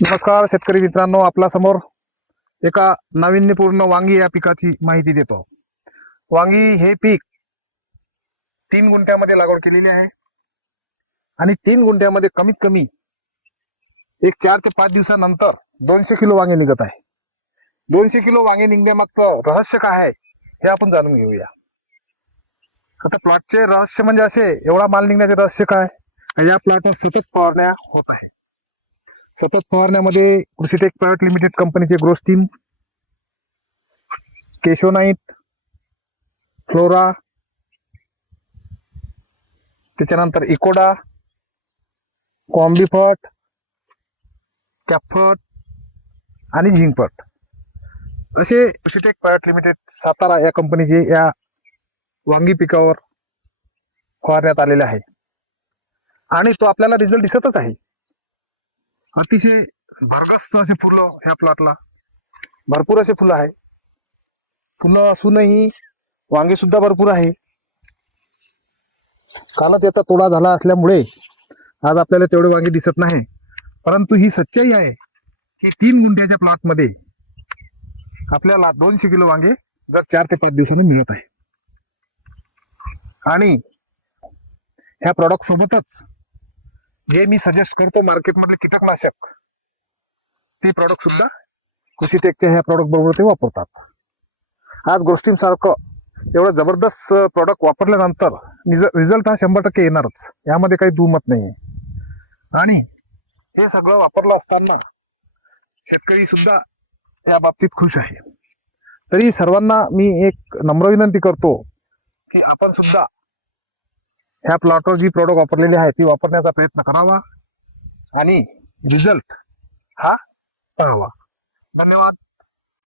नमस्कार शेतकरी मित्रांनो, आपला समोर एका नाविन्यपूर्ण वांगी या पिकाची माहिती देतो. वांगी हे पीक 3 गुंठ्यामध्ये लागवड केलेली आहे आणि 3 गुंठ्यामध्ये कमीत कमी एक 4 ते 5 दिवसानंतर 200 किलो वांगे निघत आहे. 200 किलो वांगे निघण्यामागचं रहस्य काय आहे हे आपण जाणून घेऊया. आता प्लॉटचे रहस्य म्हणजे असे, एवढा माल निघण्याचे रहस्य काय? या प्लॉटवर सतत फवारण्या होत आहे. सतत फवारण्यामध्ये कृषीटेक प्रायव्हेट लिमिटेड कंपनीचे ग्रोस्टीम, केशोनाइट, फ्लोरा, त्याच्यानंतर इकोडा, कॉम्बिफट, कॅपफट आणि झिंकफट असे कृषीटेक प्रायव्हेट लिमिटेड सातारा या कंपनीचे या वांगी पिकावर फवारण्यात आलेले आहे आणि तो आपल्याला रिझल्ट दिसतच आहे. अतिशय भरगस्त असे फुलं ह्या प्लॉटला, भरपूर असे फुलं आहे. फुलं असूनही वांगे सुद्धा भरपूर आहे. कालच याचा तोडा झाला असल्यामुळे आज आपल्याला तेवढे वांगे दिसत नाही, परंतु ही सच्चाई आहे की 3 गुंठ्याच्या प्लॉटमध्ये आपल्याला 200 किलो वांगे जर 4 ते 5 दिवसांनी मिळत आहे. आणि ह्या प्रॉडक्ट सोबतच जे मी सजेस्ट करतो मार्केटमधले कीटकनाशक, ते प्रॉडक्ट सुद्धा कृषीटेकच्या ह्या प्रॉडक्ट बरोबर ते वापरतात. आज गोष्टीं सारखं एवढं जबरदस्त प्रॉडक्ट वापरल्यानंतर रिझल्ट हा 100% येणारच, यामध्ये काही दुमत नाही आहे. आणि हे सगळं वापरलं असताना शेतकरी सुद्धा या बाबतीत खुश आहे. तरी सर्वांना मी एक नम्र विनंती करतो की आपण सुद्धा ह्या प्लॉटवर जी प्रॉडक्ट वापरलेली आहे ती वापरण्याचा प्रयत्न करावा आणि रिझल्ट हा पाहावा. धन्यवाद.